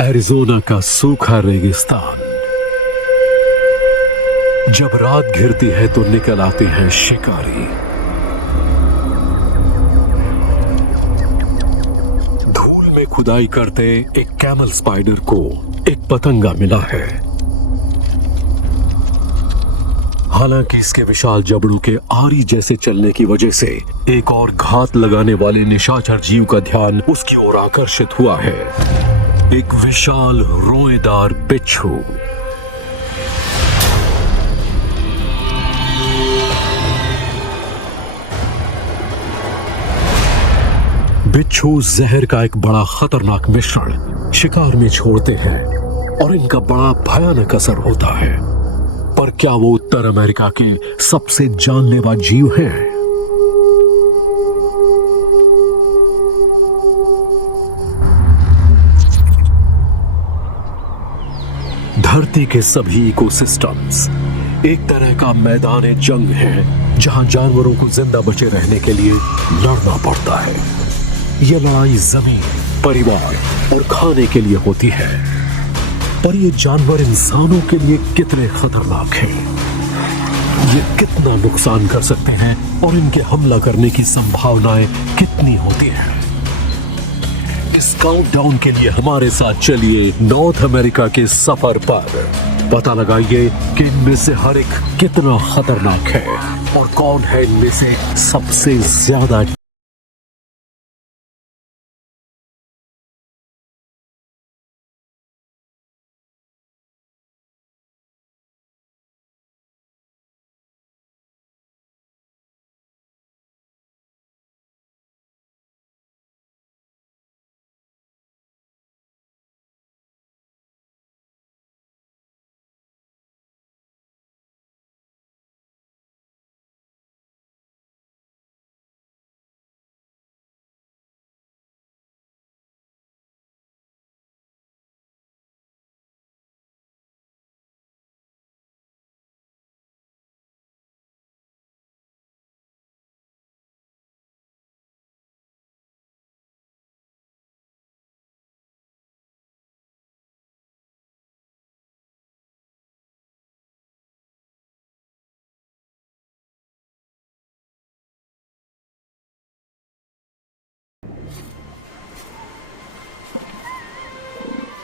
Arizona का सूखा रेगिस्तान। जब रात घिरती है तो निकल आते हैं शिकारी। धूल में खुदाई करते एक कैमल स्पाइडर को एक पतंगा मिला है। हालांकि इसके विशाल जबड़ों के आरी जैसे चलने की वजह से एक और घात लगाने वाले निशाचर जीव का ध्यान उसकी ओर आकर्षित हुआ है। एक विशाल रोएदार बिच्छू। बिच्छू जहर का एक बड़ा खतरनाक मिश्रण शिकार में छोड़ते हैं और इनका बड़ा भयानक असर होता है। पर क्या वो उत्तर अमेरिका के सबसे जानलेवा जीव हैं? धरती के सभी इकोसिस्टम्स एक तरह का मैदान जंग है जहां जानवरों को जिंदा बचे रहने के लिए लड़ना पड़ता है। यह लड़ाई जमीन, परिवार और खाने के लिए होती है। पर ये जानवर इंसानों के लिए कितने खतरनाक हैं? ये कितना नुकसान कर सकते हैं और इनके हमला करने की संभावनाएं कितनी होती हैं? इस काउंटडाउन के लिए हमारे साथ चलिए नॉर्थ अमेरिका के सफर पर। पता लगाइए कि इनमें से हर एक कितना खतरनाक है और कौन है इनमें से सबसे ज्यादा।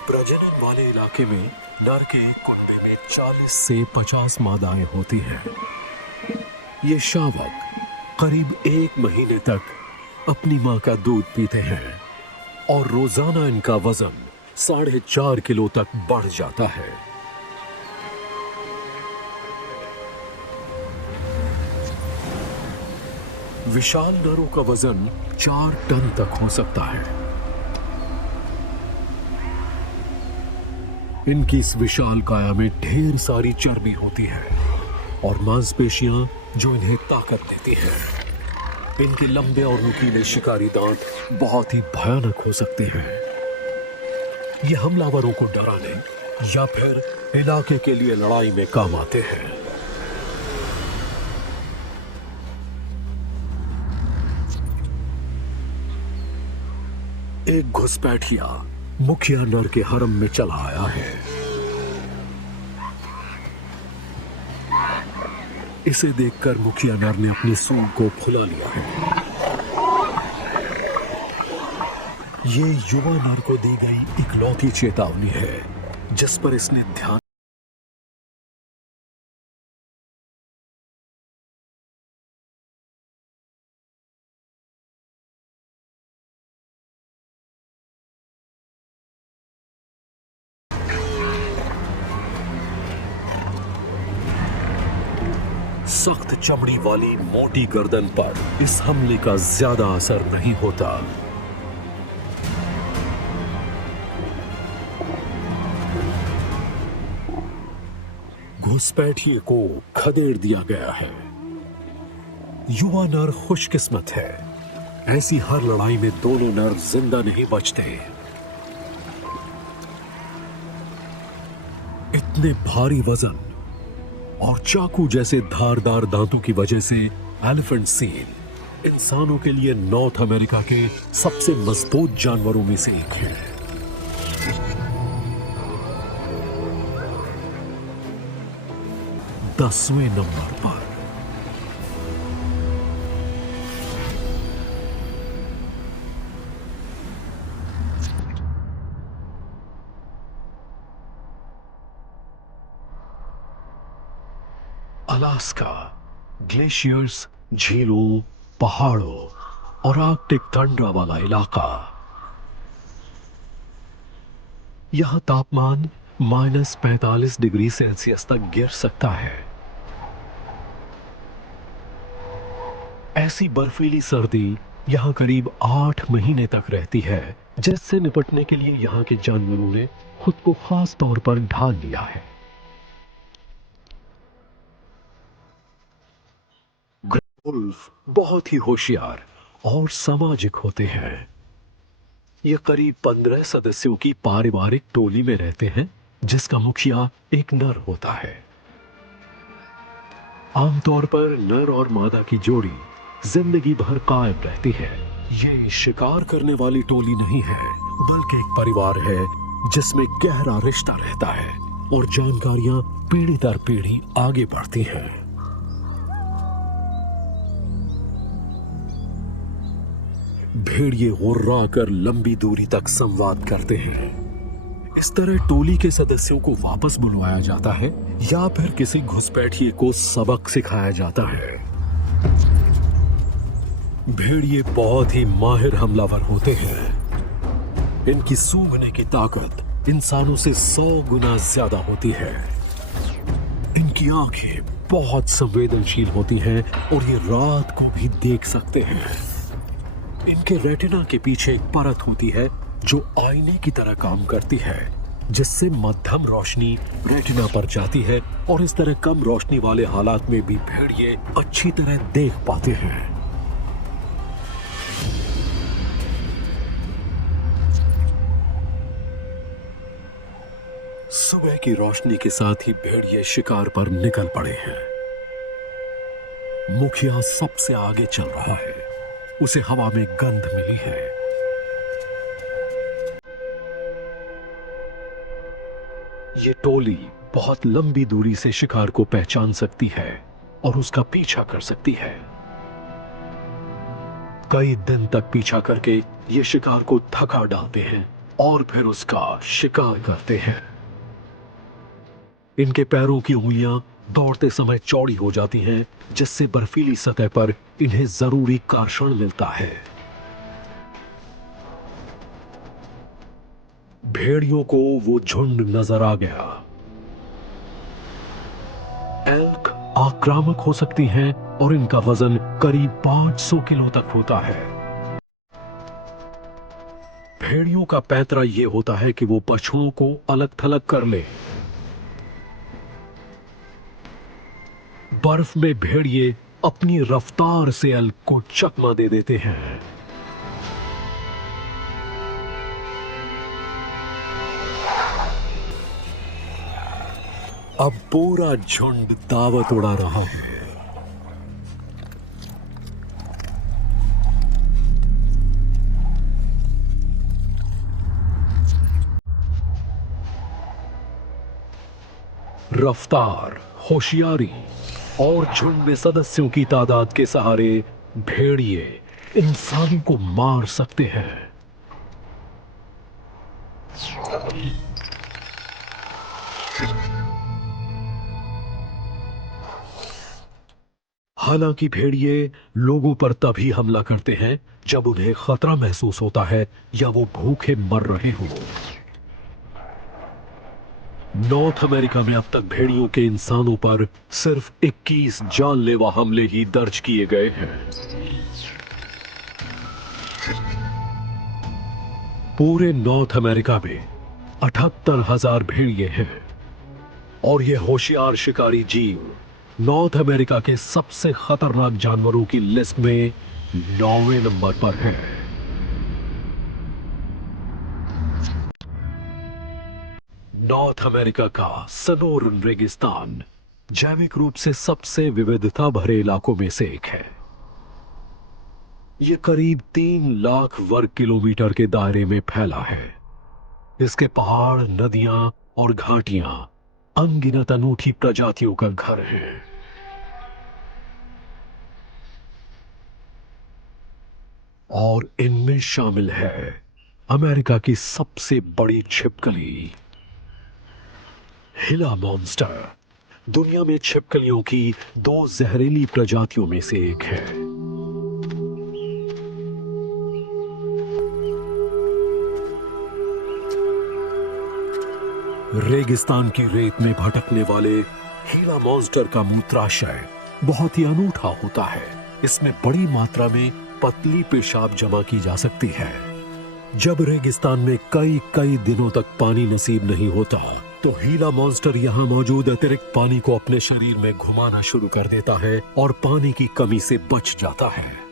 प्रजनन वाले इलाके में नर के एक कुंडे में 40 से 50 मादाएं होती हैं। ये शावक करीब 1 महीने तक अपनी मां का दूध पीते हैं और रोजाना इनका वजन 4.5 किलो तक बढ़ जाता है। विशाल नरों का वजन 4 टन तक हो सकता है। इनकी इस विशाल काया में ढेर सारी चर्बी होती है और मांसपेशियां जो इन्हें ताकत देती हैं। इनके लंबे और नुकीले शिकारी दांत बहुत ही भयानक हो सकते हैं। ये हमलावरों को डराने या फिर इलाके के लिए लड़ाई में काम आते हैं। एक घुसपैठिया मुखिया नर के हरम में चला आया है। इसे देखकर मुखिया नर ने अपनी सूंड को फुला लिया है। ये युवा नर को दी गई इकलौती चेतावनी है जिस पर इसने ध्यान। सख्त चमड़ी वाली मोटी गर्दन पर इस हमले का ज्यादा असर नहीं होता। घुसपैठिए को खदेड़ दिया गया है। युवा नर खुशकिस्मत है। ऐसी हर लड़ाई में दोनों नर जिंदा नहीं बचते। इतने भारी वजन और चाकू जैसे धारदार दांतों की वजह से एलिफेंट सील इंसानों के लिए नॉर्थ अमेरिका के सबसे मजबूत जानवरों में से एक है। 10वें नंबर पर। अलास्का, ग्लेशियर्स, झीलों, पहाड़ों और आर्कटिक टंड्रा वाला इलाका। यहां तापमान -45 डिग्री सेल्सियस तक गिर सकता है। ऐसी बर्फीली सर्दी यहां करीब 8 महीने तक रहती है, जिससे निपटने के लिए यहां के जानवरों ने खुद को खास तौर पर ढाल लिया है। वुल्फ बहुत ही होशियार और सामाजिक होते हैं। ये करीब 15 सदस्यों की पारिवारिक टोली में रहते हैं, जिसका मुखिया एक नर होता है। आमतौर पर नर और मादा की जोड़ी जिंदगी भर कायम रहती है। ये शिकार करने वाली टोली नहीं है, बल्कि एक परिवार है जिसमें गहरा रिश्ता रहता है और जानकारियां पीढ़ी दर पीढ़ी आगे बढ़ती हैं। भेड़िए गुर्रा कर लंबी दूरी तक संवाद करते हैं। इस तरह टोली के सदस्यों को वापस बुलवाया जाता है या फिर किसी घुसपैठिए को सबक सिखाया जाता है। भेड़िए बहुत ही माहिर हमलावर होते हैं। इनकी सूंघने की ताकत इंसानों से 100 गुना ज्यादा होती है। इनकी आंखें बहुत संवेदनशील होती हैं और ये रात को भी देख सकते हैं। इनके रेटिना के पीछे एक परत होती है जो आईने की तरह काम करती है, जिससे मध्यम रोशनी रेटिना पर जाती है और इस तरह कम रोशनी वाले हालात में भी भेड़िए अच्छी तरह देख पाते हैं। सुबह की रोशनी के साथ ही भेड़िए शिकार पर निकल पड़े हैं। मुखिया सबसे आगे चल रहा है। उसे हवा में गंध मिली है। ये टोली बहुत लंबी दूरी से शिकार को पहचान सकती है और उसका पीछा कर सकती है। कई दिन तक पीछा करके ये शिकार को थका डालते हैं और फिर उसका शिकार करते हैं। इनके पैरों की उंगलियां दौड़ते समय चौड़ी हो जाती हैं, जिससे बर्फीली सतह पर इन्हें जरूरी कर्षण मिलता है। भेड़ियों को वो झुंड नजर आ गया। एल्क आक्रामक हो सकती हैं और इनका वजन करीब 500 किलो तक होता है। भेड़ियों का पैंतरा यह होता है कि वो बछड़ों को अलग थलग कर ले। बर्फ में भेड़िए अपनी रफ्तार से एल्क को चकमा दे देते हैं। अब पूरा झुंड दावत उड़ा रहा है। रफ्तार, होशियारी और झुंड में सदस्यों की तादाद के सहारे भेड़िए इंसानों को मार सकते हैं। हालांकि भेड़िए लोगों पर तभी हमला करते हैं जब उन्हें खतरा महसूस होता है या वो भूखे मर रहे हों। नॉर्थ अमेरिका में अब तक भेड़ियों के इंसानों पर सिर्फ 21 जानलेवा हमले ही दर्ज किए गए हैं। पूरे नॉर्थ अमेरिका में 78,000 भेड़िए हैं और ये होशियार शिकारी जीव नॉर्थ अमेरिका के सबसे खतरनाक जानवरों की लिस्ट में 9वें नंबर पर है। नॉर्थ अमेरिका का सनोरन रेगिस्तान जैविक रूप से सबसे विविधता भरे इलाकों में से एक है। यह करीब 3 लाख वर्ग किलोमीटर के दायरे में फैला है। इसके पहाड़, नदियां और घाटियां अनगिनत अनूठी प्रजातियों का घर है। और इनमें शामिल है अमेरिका की सबसे बड़ी छिपकली हिला मॉन्स्टर। दुनिया में छिपकलियों की 2 जहरीली प्रजातियों में से एक है। रेगिस्तान की रेत में भटकने वाले हीला मॉन्स्टर का मूत्राशय बहुत ही अनूठा होता है। इसमें बड़ी मात्रा में पतली पेशाब जमा की जा सकती है। जब रेगिस्तान में कई कई दिनों तक पानी नसीब नहीं होता, तो हीला मॉन्स्टर यहां मौजूद अतिरिक्त पानी को अपने शरीर में घुमाना शुरू कर देता है और पानी की कमी से बच जाता है।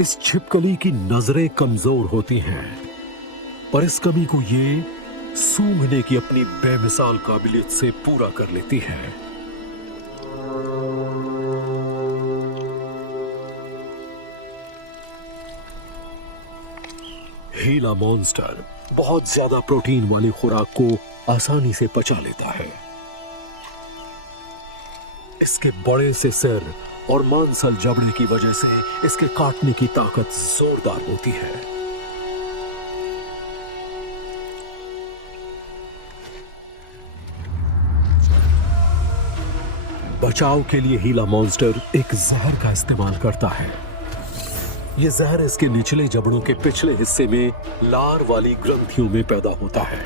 इस छिपकली की नजरें कमजोर होती हैं, पर इस कमी को ये सूंघने की अपनी बेमिसाल काबिलियत से पूरा कर लेती है। हीला मॉन्स्टर बहुत ज्यादा प्रोटीन वाली खुराक को आसानी से पचा लेता है। इसके बड़े से सिर और मांसल जबड़े की वजह से इसके काटने की ताकत जोरदार होती है। बचाव के लिए हीला मॉन्स्टर एक जहर का इस्तेमाल करता है। यह जहर इसके निचले जबड़ों के पिछले हिस्से में लार वाली ग्रंथियों में पैदा होता है।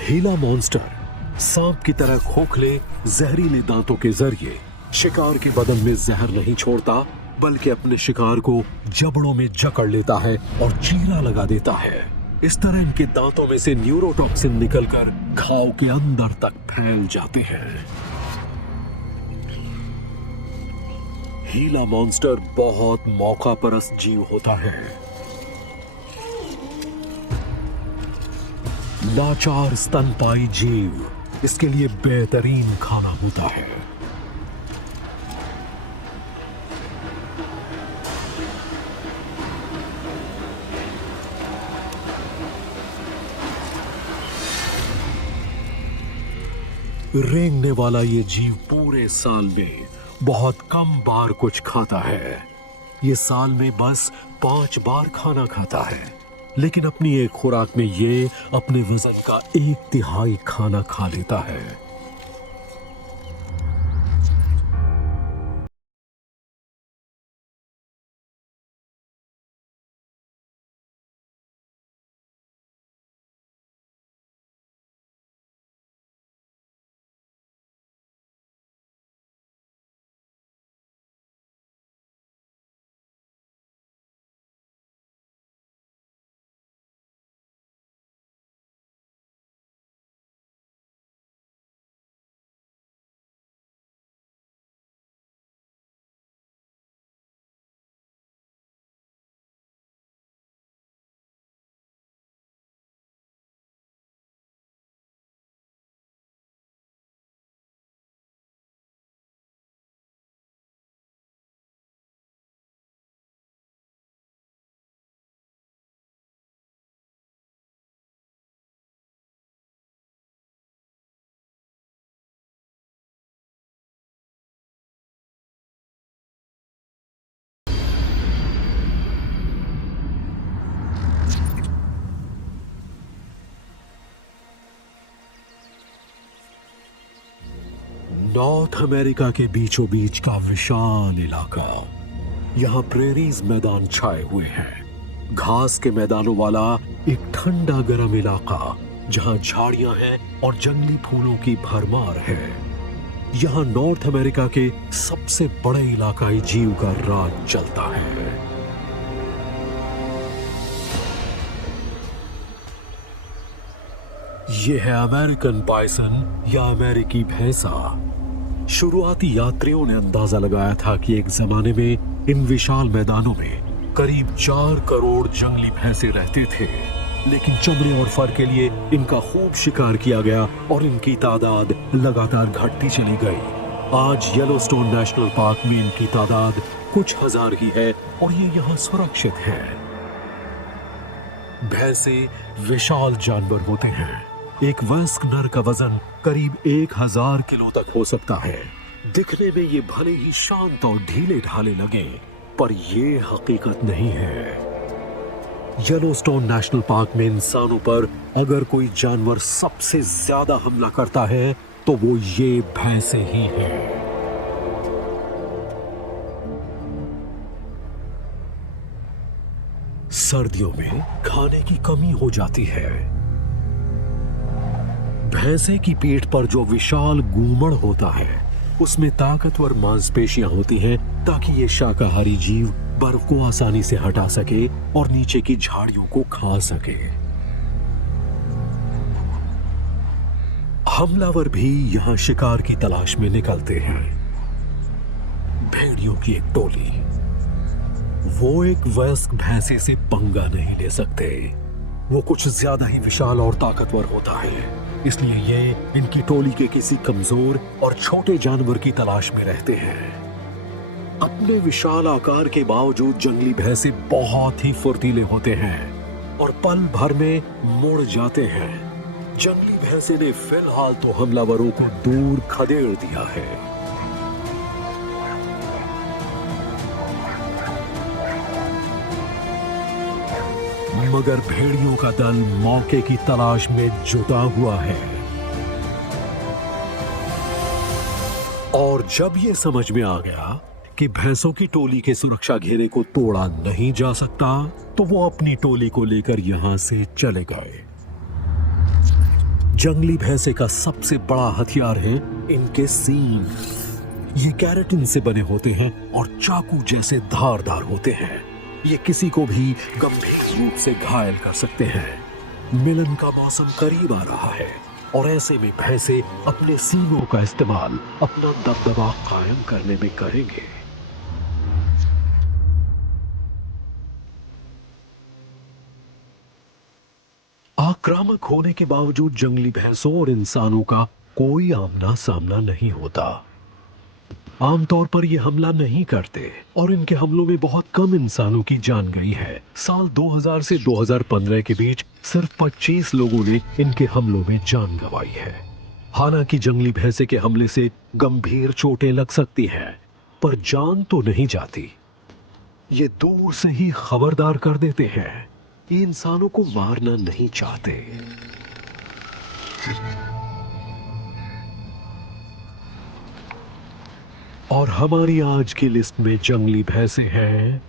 हीला मॉन्स्टर सांप की तरह खोखले जहरीले दांतों के जरिए शिकार के बदन में जहर नहीं छोड़ता, बल्कि अपने शिकार को जबड़ों में जकड़ लेता है और चीरा लगा देता है। इस तरह इनके दांतों में से न्यूरोटॉक्सिन निकलकर घाव के अंदर तक फैल जाते हैं। हीला मॉन्स्टर बहुत मौकापरस्त जीव होता है। लाचार स्तनपायी जीव इसके लिए बेहतरीन खाना होता है। रेंगने वाला ये जीव पूरे साल में बहुत कम बार कुछ खाता है। ये साल में बस 5 बार खाना खाता है, लेकिन अपनी एक खुराक में ये अपने वजन का 1/3 खाना खा लेता है। नॉर्थ अमेरिका के बीचों बीच का विशाल इलाका। यहाँ प्रेरीज मैदान छाए हुए हैं, घास के मैदानों वाला एक ठंडा गर्म इलाका जहाँ झाड़ियां हैं और जंगली फूलों की भरमार है। यहाँ नॉर्थ अमेरिका के सबसे बड़े इलाकाई जीव का राज चलता है। यह है अमेरिकन बाइसन या अमेरिकी भैंसा। शुरुआती यात्रियों ने अंदाजा लगाया था कि एक जमाने में इन विशाल मैदानों में करीब 4 करोड़ जंगली भैंसे रहते थे, लेकिन चमड़े और फर के लिए इनका खूब शिकार किया गया और इनकी तादाद लगातार घटती चली गई। आज येलोस्टोन नेशनल पार्क में इनकी तादाद कुछ हजार ही है और ये यहाँ सुरक्षित है। भैंसे विशाल जानवर होते हैं। एक वयस्क नर का वजन करीब 1000 किलो तक हो सकता है। दिखने में ये भले ही शांत और ढीले ढाले लगे, पर ये हकीकत नहीं है। येलोस्टोन नेशनल पार्क में इंसानों पर अगर कोई जानवर सबसे ज्यादा हमला करता है तो वो ये भैंसे ही हैं। सर्दियों में खाने की कमी हो जाती है। भैंसे की पीठ पर जो विशाल गूमड़ होता है उसमें ताकतवर मांसपेशियां होती हैं ताकि ये शाकाहारी जीव बर्फ को आसानी से हटा सके और नीचे की झाड़ियों को खा सके। हमलावर भी यहां शिकार की तलाश में निकलते हैं। भेड़ियों की एक टोली, वो एक वयस्क भैंसे से पंगा नहीं ले सकते। वो कुछ ज्यादा ही विशाल और ताकतवर होता है, इसलिए ये इनकी टोली के किसी कमजोर और छोटे जानवर की तलाश में रहते हैं। अपने विशाल आकार के बावजूद जंगली भैंसे बहुत ही फुर्तीले होते हैं और पल भर में मुड़ जाते हैं। जंगली भैंसे ने फिलहाल तो हमलावरों को दूर खदेड़ दिया है। मगर भेड़ियों का दल मौके की तलाश में जुटा हुआ है। और जब यह समझ में आ गया कि भैंसों की टोली के सुरक्षा घेरे को तोड़ा नहीं जा सकता, तो वो अपनी टोली को लेकर यहां से चले गए। जंगली भैंसे का सबसे बड़ा हथियार है इनके सींग। ये कैराटिन से बने होते हैं और चाकू जैसे धारदार होते हैं। ये किसी को भी गंभीर रूप से घायल कर सकते हैं। मिलन का मौसम करीब आ रहा है और ऐसे में भैंसे अपने सींगों का इस्तेमाल अपना दबदबा कायम करने में करेंगे। आक्रामक होने के बावजूद जंगली भैंसों और इंसानों का कोई आमना सामना नहीं होता। आमतौर पर ये हमला नहीं करते और इनके हमलों में बहुत कम इंसानों की जान गई है। साल 2000 से 2015 के बीच सिर्फ 25 लोगों ने इनके हमलों में जान गंवाई है। हालांकि जंगली भैंसे के हमले से गंभीर चोटें लग सकती हैं, पर जान तो नहीं जाती। ये दूर से ही खबरदार कर देते हैं। ये इंसानों को मारना नहीं चाहते। और हमारी आज की लिस्ट में जंगली भैंसे हैं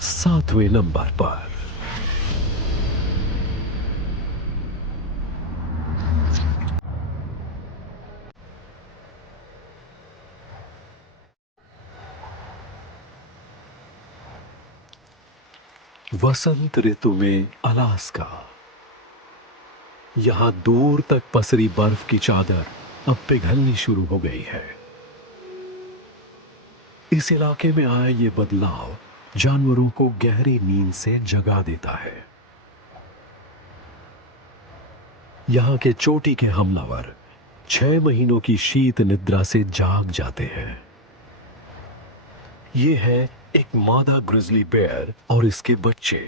7वें नंबर पर। वसंत ऋतु में अलास्का। यहां दूर तक पसरी बर्फ की चादर अब पिघलनी शुरू हो गई है। इस इलाके में आया ये बदलाव जानवरों को गहरी नींद से जगा देता है। यहां के चोटी के हमलावर 6 महीनों की शीत निद्रा से जाग जाते हैं। ये है एक मादा ग्रिजली बेयर और इसके बच्चे।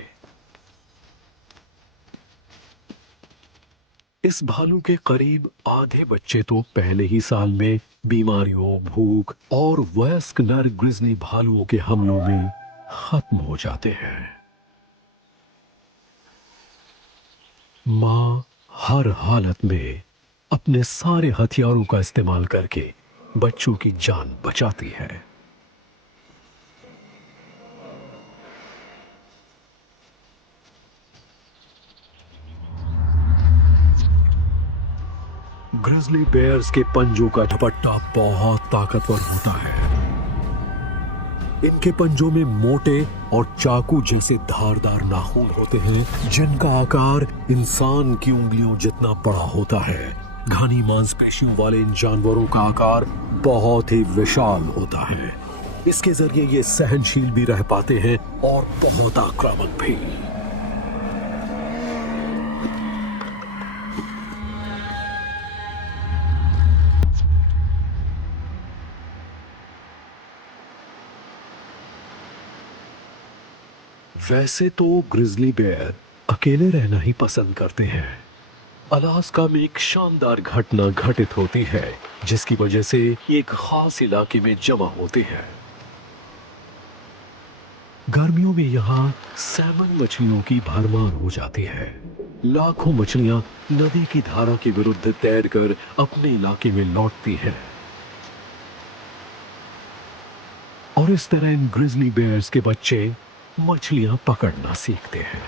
इस भालू के करीब आधे बच्चे तो पहले ही साल में बीमारियों, भूख और वयस्क नर ग्रिजली भालुओं के हमलों में खत्म हो जाते हैं। मां हर हालत में अपने सारे हथियारों का इस्तेमाल करके बच्चों की जान बचाती है। ग्रिजली बेयर्स के पंजों का झपट्टा बहुत ताकतवर होता है। इनके पंजों में मोटे और चाकू जैसे धारदार नाखून होते हैं, जिनका आकार इंसान की उंगलियों जितना बड़ा होता है। घनी मांसपेशियों वाले इन जानवरों का आकार बहुत ही विशाल होता है। इसके जरिए ये सहनशील भी रह पाते हैं और बहुत आक्रामक भी। वैसे तो ग्रिजली बेयर अकेले रहना ही पसंद करते हैं। अलास्का में एक शानदार घटना घटित होती है जिसकी वजह से ये एक खास इलाके में जमा होते हैं। गर्मियों में यहाँ सैमन मछलियों की भरमार हो जाती है। लाखों मछलियां नदी की धारा के विरुद्ध तैरकर अपने इलाके में लौटती हैं। और इस तरह इन ग्रिजली बेयर्स के बच्चे मछलियां पकड़ना सीखते हैं।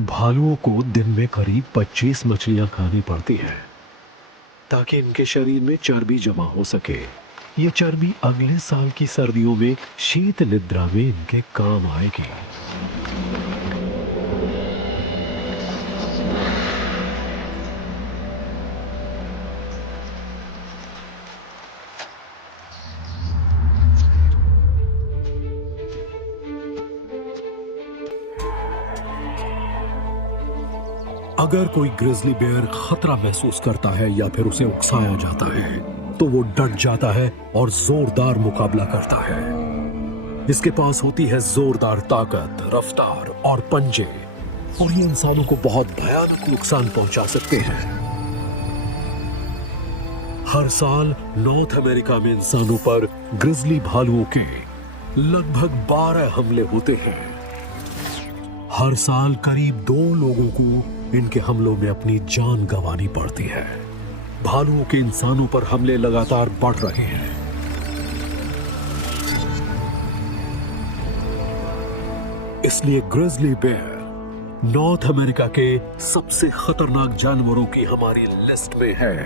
भालुओं को दिन में करीब 25 मछलियां खानी पड़ती है ताकि इनके शरीर में चर्बी जमा हो सके। ये चर्बी अगले साल की सर्दियों में शीत निद्रा में इनके काम आएगी। अगर कोई ग्रिजली बेयर खतरा महसूस करता है या फिर उसे उकसाया जाता है तो वो डट जाता है और जोरदार मुकाबला करता है। इसके पास होती है जोरदार ताकत, रफ्तार और पंजे, और ये इंसानों को बहुत भयानक नुकसान पहुंचा सकते हैं। हर साल नॉर्थ अमेरिका में इंसानों पर ग्रिजली भालुओं के लगभग 12 हमले होते हैं। हर साल करीब 2 लोगों को इनके हमलों में अपनी जान गंवानी पड़ती है। भालुओं के इंसानों पर हमले लगातार बढ़ रहे हैं। इसलिए ग्रिजली बेयर नॉर्थ अमेरिका के सबसे खतरनाक जानवरों की हमारी लिस्ट में है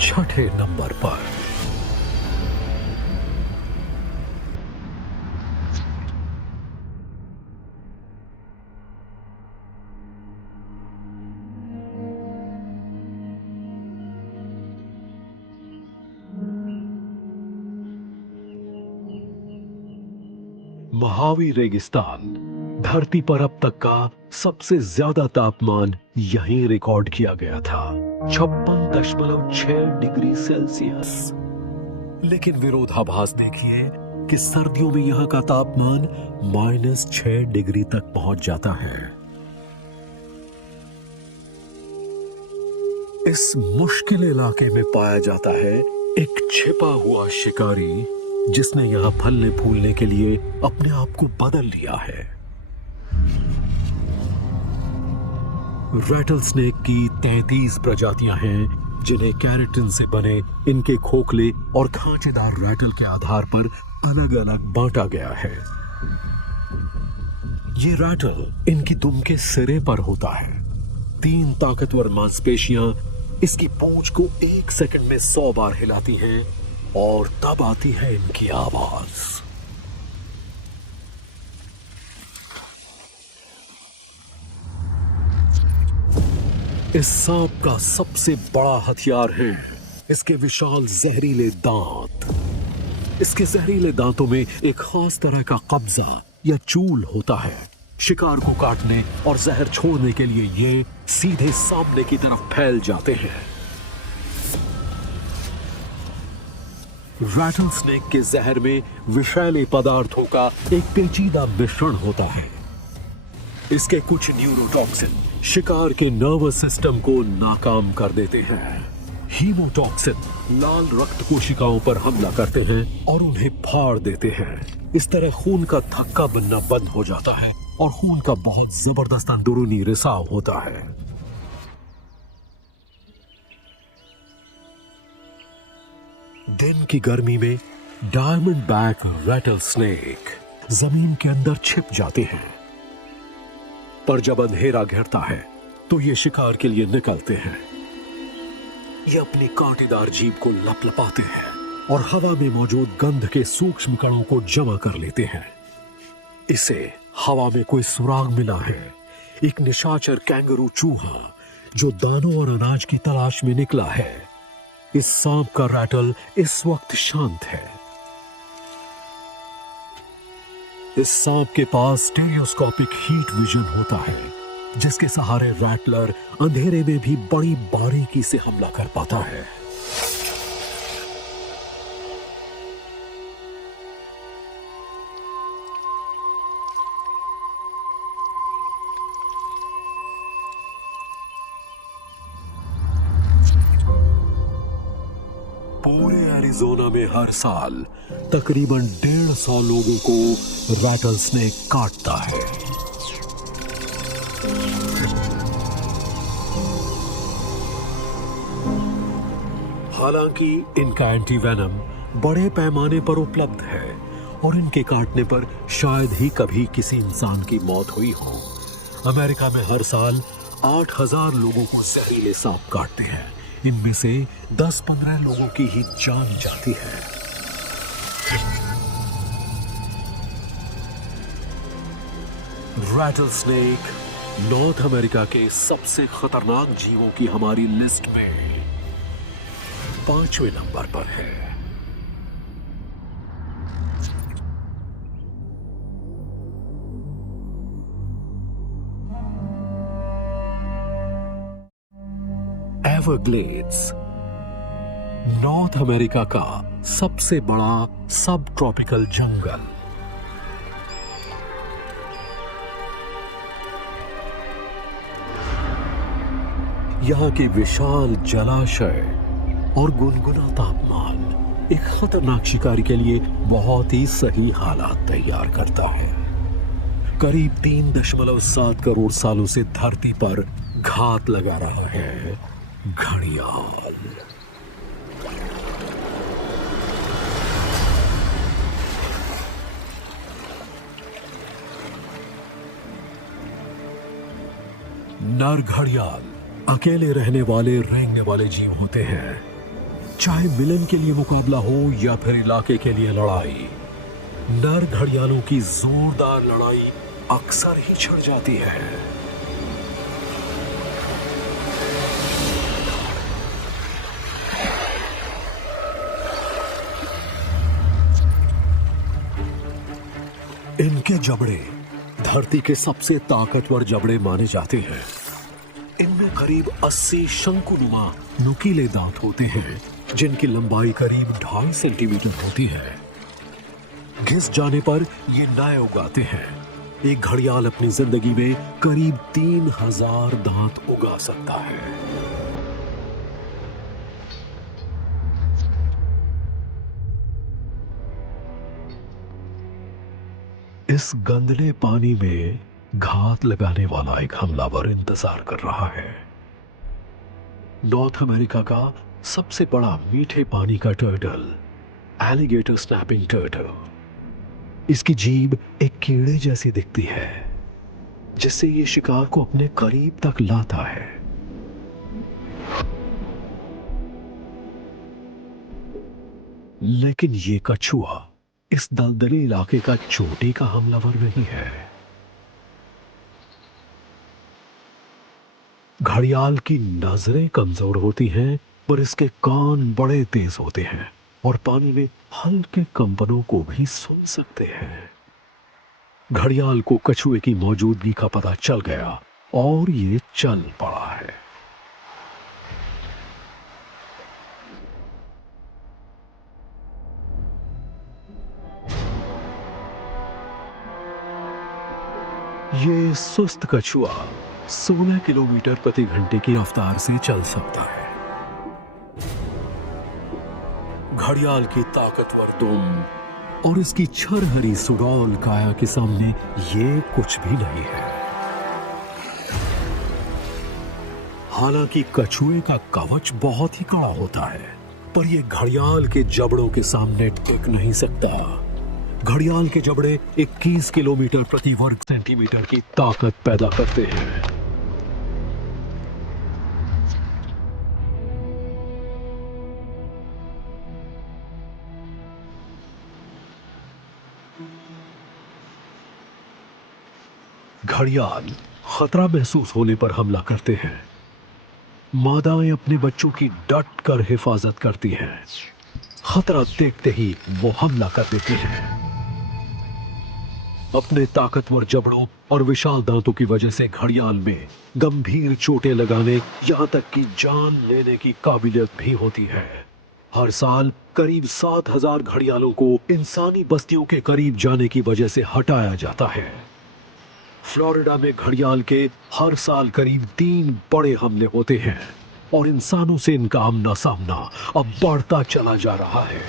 6ठे नंबर पर। महावी रेगिस्तान धरती पर अब तक का सबसे ज्यादा तापमान यहीं रिकॉर्ड किया गया था, 56.6 डिग्री सेल्सियस। लेकिन विरोधाभास देखिए कि सर्दियों में यहाँ का तापमान -6 डिग्री तक पहुंच जाता है। इस मुश्किल इलाके में पाया जाता है एक छिपा हुआ शिकारी जिसने यहां फलने फूलने के लिए अपने आप को बदल लिया है। रैटल स्नेक की 33 प्रजातियां हैं जिन्हें कैरेटिन से बने इनके खोखले और खांचेदार रैटल के आधार पर अलग अलग बांटा गया है। ये रैटल इनकी दुम के सिरे पर होता है। 3 ताकतवर मांसपेशियां इसकी पूंछ को 1 सेकंड में 100 बार हिलाती हैं और तब आती है इनकी आवाज। इस सांप का सबसे बड़ा हथियार है इसके विशाल जहरीले दांत। इसके जहरीले दांतों में एक खास तरह का कब्जा या चूल होता है। शिकार को काटने और जहर छोड़ने के लिए ये सीधे सामने की तरफ फैल जाते हैं। रैटल स्नेक के जहर में विषैले पदार्थों का एक पेचीदा मिश्रण होता है। इसके कुछ न्यूरोटॉक्सिन शिकार के नर्वस सिस्टम को नाकाम कर देते हैं। हीमोटॉक्सिन लाल रक्त कोशिकाओं पर हमला करते हैं और उन्हें फाड़ देते हैं। इस तरह खून का थक्का बनना बंद हो जाता है और खून का बहुत जबरदस्त अंदरूनी रिसाव होता है। दिन की गर्मी में डायमंड बैक रैटल स्नेक जमीन के अंदर छिप जाते हैं, पर जब अंधेरा घेरता है तो ये शिकार के लिए निकलते हैं। ये अपनी कांटेदार जीभ को लपलपाते हैं और हवा में मौजूद गंध के सूक्ष्म कणों को जमा कर लेते हैं। इसे हवा में कोई सुराग मिला है। एक निशाचर कैंगरू चूहा जो दानों और अनाज की तलाश में निकला है। इस सांप का रैटल इस वक्त शांत है। इस सांप के पास स्टीरियोस्कोपिक हीट विजन होता है, जिसके सहारे रैटलर अंधेरे में भी बड़ी बारीकी से हमला कर पाता है। पूरे एरिज़ोना में हर साल तकरीबन 150 लोगों को रैटल स्नेक काटता है। हालांकि इनका एंटीवेनम बड़े पैमाने पर उपलब्ध है और इनके काटने पर शायद ही कभी किसी इंसान की मौत हुई हो। अमेरिका में हर साल 8,000 लोगों को जहरीले सांप काटते हैं। इनमें से 10-15 लोगों की ही जान जाती है। रैटल स्नेक नॉर्थ अमेरिका के सबसे खतरनाक जीवों की हमारी लिस्ट में 5वें नंबर पर है। एवरग्लेड्स नॉर्थ अमेरिका का सबसे बड़ा सब ट्रॉपिकल जंगल। यहाँ के विशाल जलाशय और गुनगुना तापमान एक खतरनाक शिकारी के लिए बहुत ही सही हालात तैयार करता है। करीब 3.7 करोड़ सालों से धरती पर घात लगा रहा है घड़ियाल। नर घड़ियाल अकेले रहने वाले रेंगने वाले जीव होते हैं। चाहे मिलन के लिए मुकाबला हो या फिर इलाके के लिए लड़ाई, नर घड़ियालों की जोरदार लड़ाई अक्सर ही छिड़ जाती है। इनके जबड़े धरती के सबसे ताकतवर जबड़े माने जाते हैं। इनमें करीब 80 शंकुनुमा नुकीले दांत होते हैं, जिनकी लंबाई करीब 2.5 सेंटीमीटर होती है। घिस जाने पर ये नए उगाते हैं। एक घड़ियाल अपनी जिंदगी में करीब 3000 दांत उगा सकता है। इस गंदले पानी में घात लगाने वाला एक हमलावर इंतजार कर रहा है। नॉर्थ अमेरिका का सबसे बड़ा मीठे पानी का टर्टल, एलिगेटर स्नैपिंग टर्टल। इसकी जीभ एक कीड़े जैसी दिखती है, जिससे ये शिकार को अपने करीब तक लाता है। लेकिन ये कछुआ इस दलदली इलाके का चोटी का हमलावर नहीं है। घड़ियाल की नजरें कमजोर होती हैं, पर इसके कान बड़े तेज होते हैं और पानी में हल्के कंपनों को भी सुन सकते हैं। घड़ियाल को कछुए की मौजूदगी का पता चल गया और ये चल पड़ा है। ये सुस्त कछुआ 16 किलोमीटर प्रति घंटे की रफ्तार से चल सकता है। घड़ियाल की ताकतवर दुम और इसकी छरहरी सुडौल काया के सामने ये कुछ भी नहीं है। हालांकि कछुए का कवच बहुत ही कड़ा होता है, पर यह घड़ियाल के जबड़ों के सामने टिक नहीं सकता। घड़ियाल के जबड़े 21 किलोमीटर प्रति वर्ग सेंटीमीटर की ताकत पैदा करते हैं। घड़ियाल खतरा महसूस होने पर हमला करते हैं। मादाएं अपने बच्चों की डट कर हिफाजत करती हैं। खतरा देखते ही वो हमला कर देती हैं। अपने ताकतवर जबड़ों और विशाल दांतों की वजह से घड़ियाल में गंभीर चोटें लगाने यहां तक कि जान लेने की काबिलियत भी होती है। हर साल करीब 7,000 घड़ियालों को इंसानी बस्तियों के करीब जाने की वजह से हटाया जाता है। फ्लोरिडा में घड़ियाल के हर साल करीब 3 बड़े हमले होते हैं और इंसानों से इनका आमना सामना अब बढ़ता चला जा रहा है।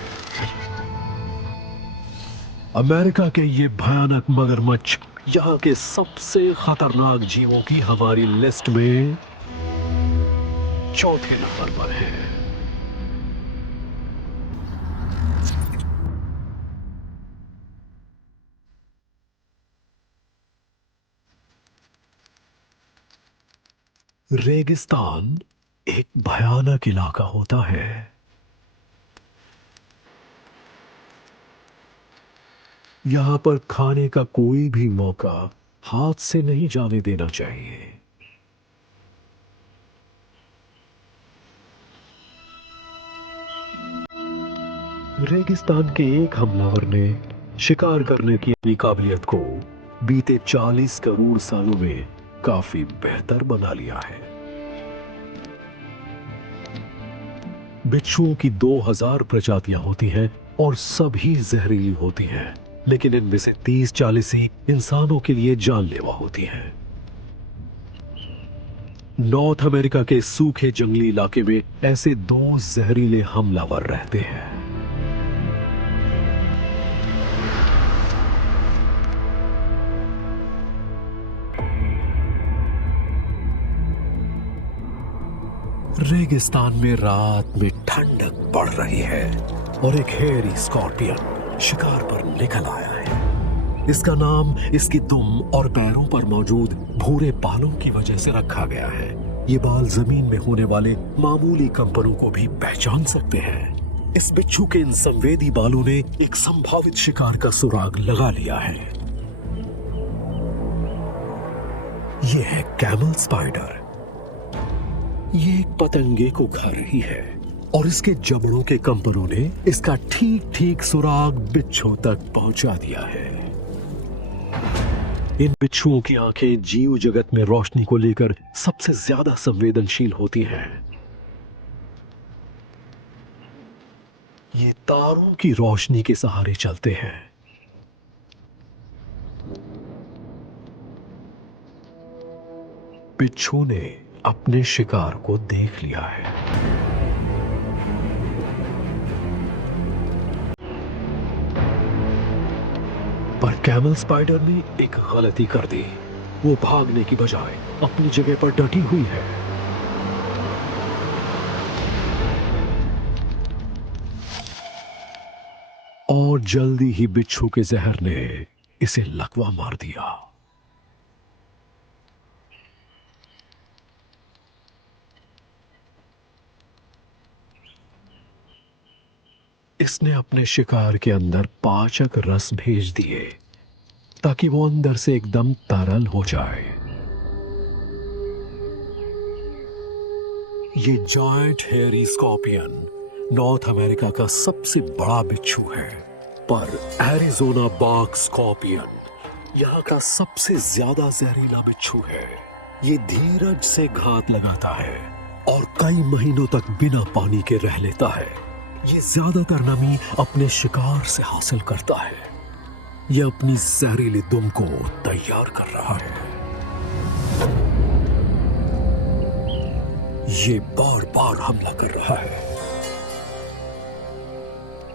अमेरिका के ये भयानक मगरमच्छ यहाँ के सबसे खतरनाक जीवों की हमारी लिस्ट में चौथे नंबर पर है। रेगिस्तान एक भयानक इलाका होता है। यहां पर खाने का कोई भी मौका हाथ से नहीं जाने देना चाहिए। रेगिस्तान के एक हमलावर ने शिकार करने की अपनी काबिलियत को बीते 40 करोड़ सालों में काफी बेहतर बना लिया है। बिच्छुओं की 2000 प्रजातियां होती हैं और सभी जहरीली होती हैं, लेकिन इनमें से 30-40 ही इंसानों के लिए जानलेवा होती हैं। नॉर्थ अमेरिका के सूखे जंगली इलाके में ऐसे 2 जहरीले हमलावर रहते हैं। रेगिस्तान में रात में ठंडक पड़ रही है और एक हेयरी स्कॉर्पियन शिकार पर निकल आया है। इसका नाम इसकी दुम और पैरों पर मौजूद भूरे बालों की वजह से रखा गया है। ये बाल जमीन में होने वाले मामूली कंपनों को भी पहचान सकते हैं। इस बिच्छू के इन संवेदी बालों ने एक संभावित शिकार का सुराग लगा लिया है। यह है कैमल स्पाइडर। ये एक पतंगे को खा रही है और इसके जबड़ों के कंपनों ने इसका ठीक ठीक सुराग बिच्छू तक पहुंचा दिया है। इन बिच्छुओं की आंखें जीव जगत में रोशनी को लेकर सबसे ज्यादा संवेदनशील होती हैं। ये तारों की रोशनी के सहारे चलते हैं। बिच्छू ने अपने शिकार को देख लिया है। पर कैमल स्पाइडर ने एक गलती कर दी। वो भागने की बजाय अपनी जगह पर डटी हुई है। और जल्दी ही बिच्छू के जहर ने इसे लकवा मार दिया। इसने अपने शिकार के अंदर पाचक रस भेज दिए ताकि वो अंदर से एकदम तरल हो जाए। ये giant hairy scorpion north America का सबसे बड़ा बिच्छू है, पर एरिज़ोना बॉग स्कॉर्पियन यहाँ का सबसे ज्यादा जहरीला बिच्छू है। ये धीरज से घात लगाता है और कई महीनों तक बिना पानी के रह लेता है। ये ज्यादातर नमी अपने शिकार से हासिल करता है। ये अपनी जहरीली दुम को तैयार कर रहा है। ये बार बार हमला कर रहा है।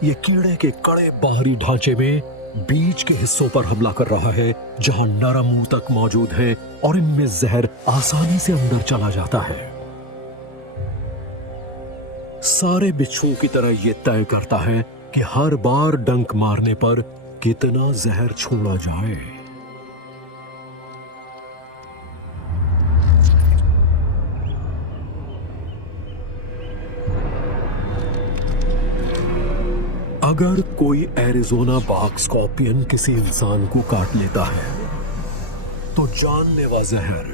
ये कीड़े के कड़े बाहरी ढांचे में बीच के हिस्सों पर हमला कर रहा है, जहां नरम ऊतक तक मौजूद है और इनमें जहर आसानी से अंदर चला जाता है। सारे बिच्छुओं की तरह यह तय करता है कि हर बार डंक मारने पर कितना जहर छोड़ा जाए। अगर कोई एरिज़ोना बॉग स्कॉर्पियन किसी इंसान को काट लेता है तो जानलेवा जहर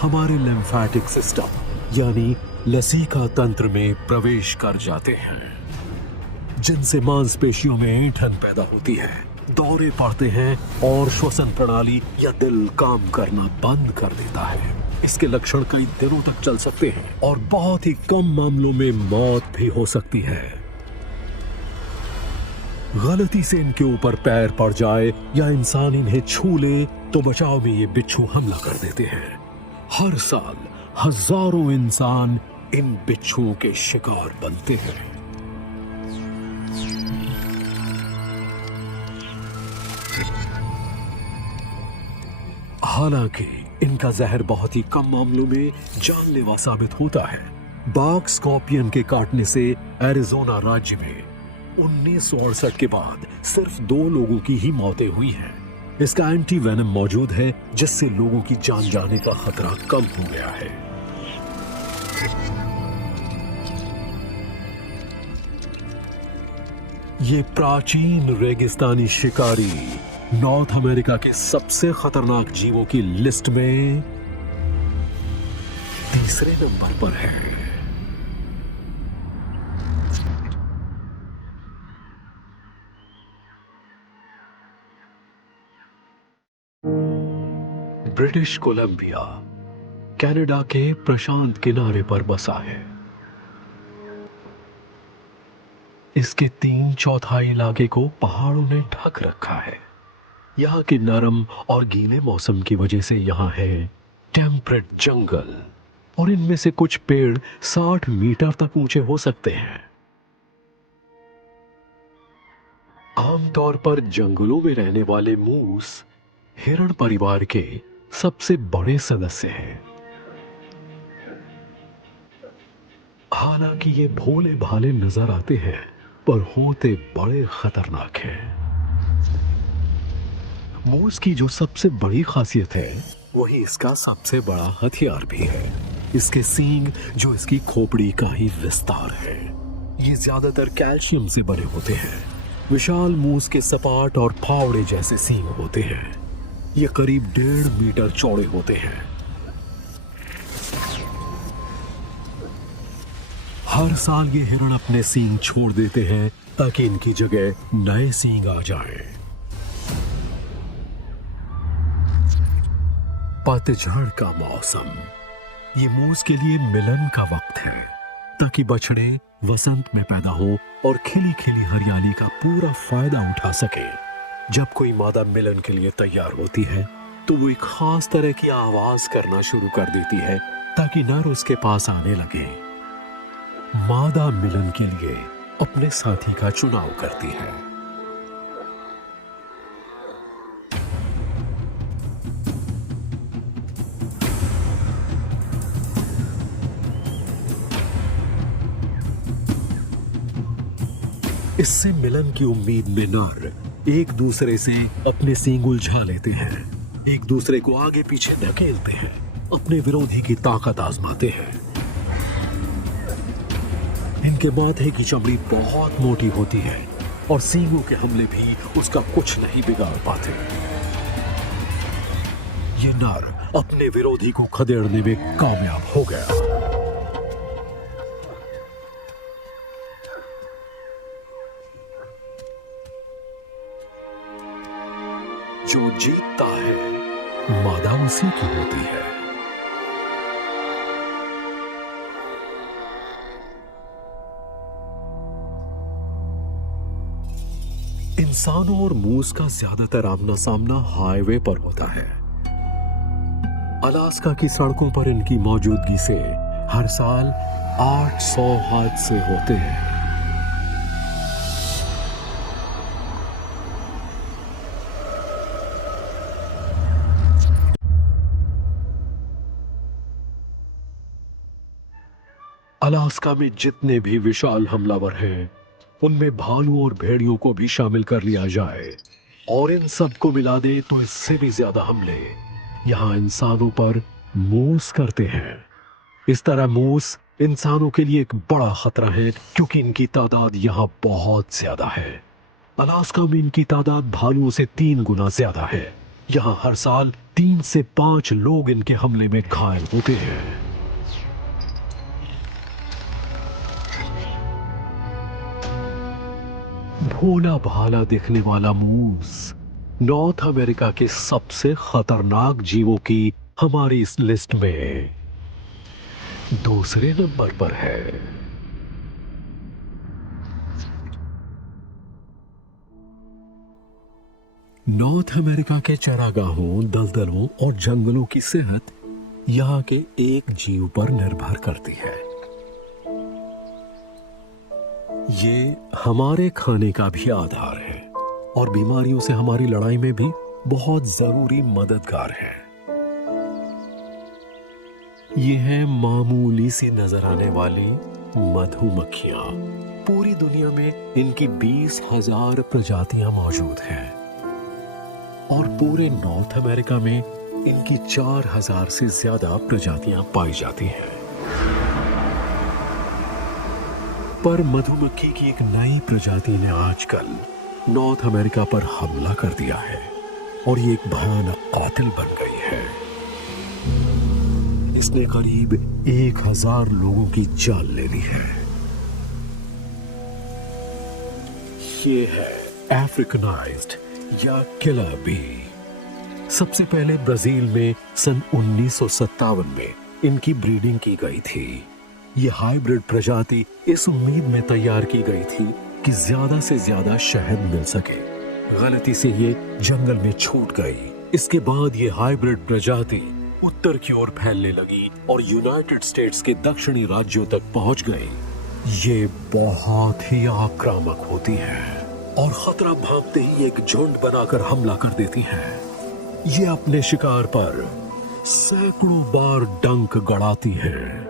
हमारे लिम्फेटिक सिस्टम यानी लसीका तंत्र में प्रवेश कर जाते हैं, जिनसे मांसपेशियों में ऐंठन पैदा होती है, दौरे पड़ते हैं और श्वसन प्रणाली या दिल काम करना बंद कर देता है। इसके लक्षण कई दिनों तक चल सकते हैं और बहुत ही कम मामलों में मौत भी हो सकती है। गलती से इनके ऊपर पैर पड़ जाए या इंसान इन्हें छू ले तो बचाव में ये बिच्छू हमला कर देते हैं। हर साल हजारों इंसान इन बिच्छुओं के शिकार बनते हैं। हालांकि इनका जहर बहुत ही कम मामलों में जानलेवा साबित होता है। बाघ स्कॉर्पियन के काटने से एरिजोना राज्य में 1968 के बाद सिर्फ 2 लोगों की ही मौतें हुई हैं। इसका एंटी वेनम मौजूद है, जिससे लोगों की जान जाने का खतरा कम हो गया है। ये प्राचीन रेगिस्तानी शिकारी नॉर्थ अमेरिका के सबसे खतरनाक जीवों की लिस्ट में तीसरे नंबर पर है। ब्रिटिश कोलंबिया कनाडा के प्रशांत किनारे पर बसा है। इसके 3/4 इलाके को पहाड़ों ने ढक रखा है। यहाँ के नरम और गीले मौसम की वजह से यहाँ है टेम्परेट जंगल, और इनमें से कुछ पेड़ 60 मीटर तक ऊंचे हो सकते हैं। आमतौर पर जंगलों में रहने वाले मूस हिरण परिवार के सबसे बड़े सदस्य हैं। हालांकि ये भोले भाले नजर आते हैं, पर होते बड़े खतरनाक हैं। मूस की जो सबसे बड़ी खासियत है वही इसका सबसे बड़ा हथियार भी है। इसके सींग जो इसकी खोपड़ी का ही विस्तार है। ये ज्यादातर कैल्शियम से बने होते हैं। विशाल मूस के सपाट और फावड़े जैसे सींग होते हैं। ये करीब 1.5 मीटर चौड़े होते हैं। हर साल ये हिरण अपने सींग छोड़ देते हैं ताकि इनकी जगह नए सींग आ जाएं। पतझड़ का मौसम ये मूस के लिए मिलन का वक्त है, ताकि बछड़े वसंत में पैदा हो और खिली खिली हरियाली का पूरा फायदा उठा सके। जब कोई मादा मिलन के लिए तैयार होती है तो वो एक खास तरह की आवाज करना शुरू कर देती है ताकि नर उसके पास आने लगे। मादा मिलन के लिए अपने साथी का चुनाव करती है। इससे मिलन की उम्मीद में नर एक दूसरे से अपने सींग उलझा लेते हैं, एक दूसरे को आगे पीछे धकेलते हैं, अपने विरोधी की ताकत आजमाते हैं। इनके माथे की चमड़ी बहुत मोटी होती है और सींगों के हमले भी उसका कुछ नहीं बिगाड़ पाते। ये नर अपने विरोधी को खदेड़ने में कामयाब हो गया। जो जीतता है मादा उसी की होती है। इंसानों और मूस का ज्यादातर आमना सामना हाईवे पर होता है। अलास्का की सड़कों पर इनकी मौजूदगी से हर साल 800 हादसे होते हैं। अलास्का में जितने भी विशाल हमलावर हैं, उनमें भालू और भेड़ियों को भी शामिल कर लिया जाए और इन सब को मिला दे तो इससे भी ज्यादा हमले यहाँ इंसानों पर मूस करते हैं। इस तरह मूस इंसानों के लिए एक बड़ा खतरा है, क्योंकि इनकी तादाद यहाँ बहुत ज्यादा है। अलास्का में इनकी तादाद भालुओं से 3 गुना ज्यादा है। यहाँ हर साल 3 से 5 लोग इनके हमले में घायल होते हैं। भोला भाला दिखने वाला मूस नॉर्थ अमेरिका के सबसे खतरनाक जीवों की हमारी इस लिस्ट में दूसरे नंबर पर है। नॉर्थ अमेरिका के चरागाहों, दलदलों और जंगलों की सेहत यहाँ के एक जीव पर निर्भर करती है। ये हमारे खाने का भी आधार है और बीमारियों से हमारी लड़ाई में भी बहुत जरूरी मददगार है। ये है मामूली सी नजर आने वाली मधुमक्खियां। पूरी दुनिया में इनकी 20,000 प्रजातियां मौजूद हैं और पूरे नॉर्थ अमेरिका में इनकी 4,000 से ज्यादा प्रजातियां पाई जाती हैं। पर मधुमक्खी की एक नई प्रजाति ने आजकल नॉर्थ अमेरिका पर हमला कर दिया है और ये एक भयानक कातिल बन गई है। इसने करीब 1,000 लोगों की जान ले ली है। ये है अफ्रीकनाइज्ड या किलर बी। सबसे पहले ब्राजील में सन 1957 में इनकी ब्रीडिंग की गई थी। ये हाइब्रिड प्रजाति इस उम्मीद में तैयार की गई थी कि ज्यादा से ज्यादा शहद मिल सके। गलती से ये जंगल में छूट गई। इसके बाद ये हाइब्रिड प्रजाति उत्तर की ओर फैलने लगी और यूनाइटेड स्टेट्स के दक्षिणी राज्यों तक पहुंच गई। ये बहुत ही आक्रामक होती है और खतरा भांपते ही एक झुंड बनाकर हमला कर देती है। ये अपने शिकार पर सैकड़ों बार डंक गड़ाती है।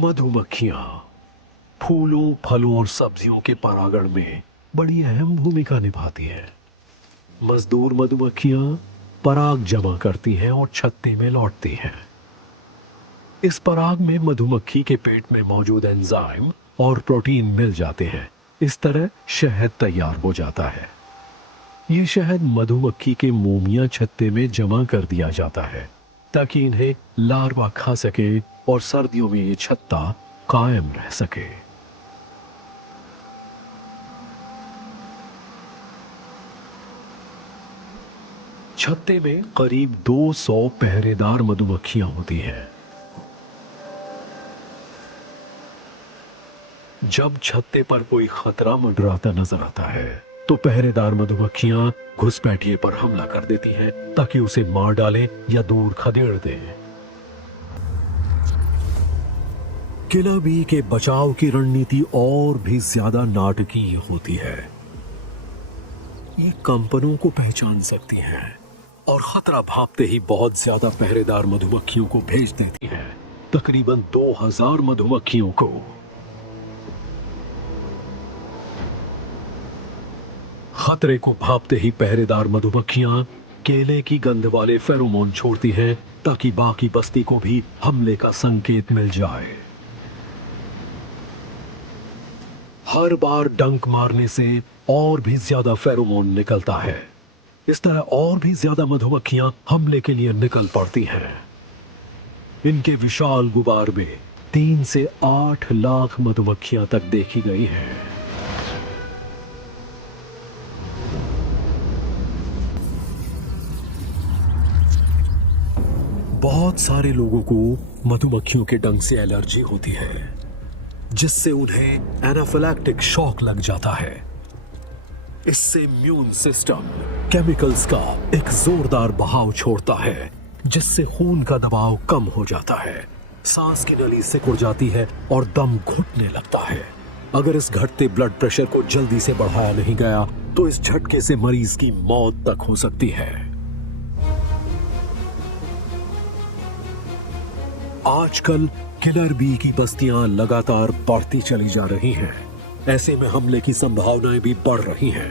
मधुमक्खियां फूलों, फलों और सब्जियों के परागण में बड़ी अहम भूमिका निभाती हैं। मजदूर मधुमक्खियां पराग जमा करती हैं और छत्ते में लौटती हैं। इस पराग में मधुमक्खी के पेट में मौजूद एंजाइम और प्रोटीन मिल जाते हैं। इस तरह शहद तैयार हो जाता है। ये शहद मधुमक्खी के मोमिया छत्ते में जमा कर दिया जाता है ताकि इन्हें लार्वा खा सके और सर्दियों में ये छत्ता कायम रह सके। छत्ते में करीब 200 पहरेदार मधुमक्खियां होती हैं। जब छत्ते पर कोई खतरा मंडराता नजर आता है तो पहरेदार मधुमक्खियां घुसपैठिए पर हमला कर देती हैं ताकि उसे मार डालें या दूर खदेड़ दें। किलर बी के बचाव की रणनीति और भी ज्यादा नाटकीय होती है। ये कंपनों को पहचान सकती हैं और खतरा भांपते ही बहुत ज्यादा पहरेदार मधुमक्खियों को भेज देती हैं, तकरीबन 2000 मधुमक्खियों को। खतरे को भांपते ही पहरेदार मधुमक्खियां केले की गंध वाले फेरोमोन छोड़ती हैं ताकि बाकी बस्ती को भी हमले का संकेत मिल जाए। हर बार डंक मारने से और भी ज्यादा फेरोमोन निकलता है। इस तरह और भी ज्यादा मधुमक्खियां हमले के लिए निकल पड़ती हैं। इनके विशाल गुबार में 3 से 8 लाख मधुमक्खियां तक देखी गई हैं। बहुत सारे लोगों को मधुमक्खियों के डंक से एलर्जी होती है, जिससे उन्हें एनाफिलैक्टिक शॉक लग जाता है। इससे इम्यून सिस्टम केमिकल्स का एक जोरदार बहाव छोड़ता है, जिससे खून का दबाव कम हो जाता है, सांस की नली सिकुड़ जाती है और दम घुटने लगता है। अगर इस घटते ब्लड प्रेशर को जल्दी से बढ़ाया नहीं गया तो इस झटके से मरीज की मौत तक हो सकती है। आजकल किलर बी की बस्तियां लगातार बढ़ती चली जा रही हैं। ऐसे में हमले की संभावनाएं भी बढ़ रही हैं।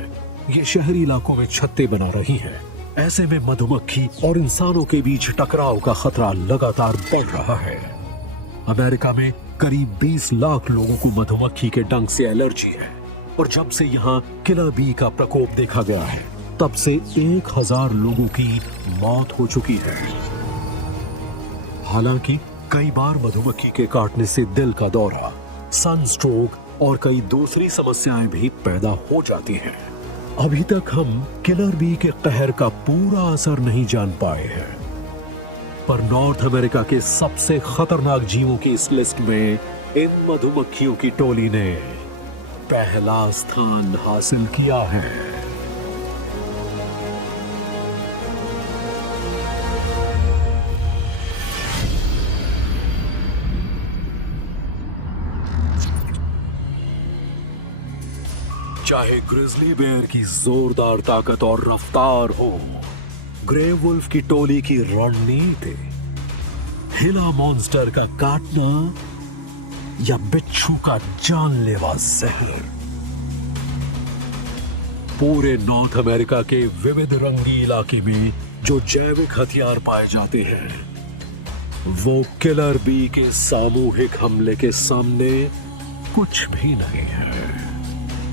ये शहरी इलाकों में छत्ते बना रही हैं। ऐसे में मधुमक्खी और इंसानों के बीच टकराव का खतरा लगातार बढ़ रहा है। अमेरिका में करीब 20 लाख लोगों को मधुमक्खी के डंक से एलर्जी है और जब से यहाँ किलर बी का प्रकोप देखा गया है तब से 1000 लोगों की मौत हो चुकी है। हालांकि कई बार मधुमक्खी के काटने से दिल का दौरा, सनस्ट्रोक और कई दूसरी समस्याएं भी पैदा हो जाती हैं। अभी तक हम किलर बी के कहर का पूरा असर नहीं जान पाए हैं, पर नॉर्थ अमेरिका के सबसे खतरनाक जीवों की इस लिस्ट में इन मधुमक्खियों की टोली ने पहला स्थान हासिल किया है। चाहे ग्रिजली बेयर की जोरदार ताकत और रफ्तार हो, ग्रे वुल्फ की टोली की रणनीति, हिला मॉन्स्टर का काटना या बिच्छू का जानलेवा जहर, पूरे नॉर्थ अमेरिका के विविध रंगी इलाके में जो जैविक हथियार पाए जाते हैं, वो किलर बी के सामूहिक हमले के सामने कुछ भी नहीं है।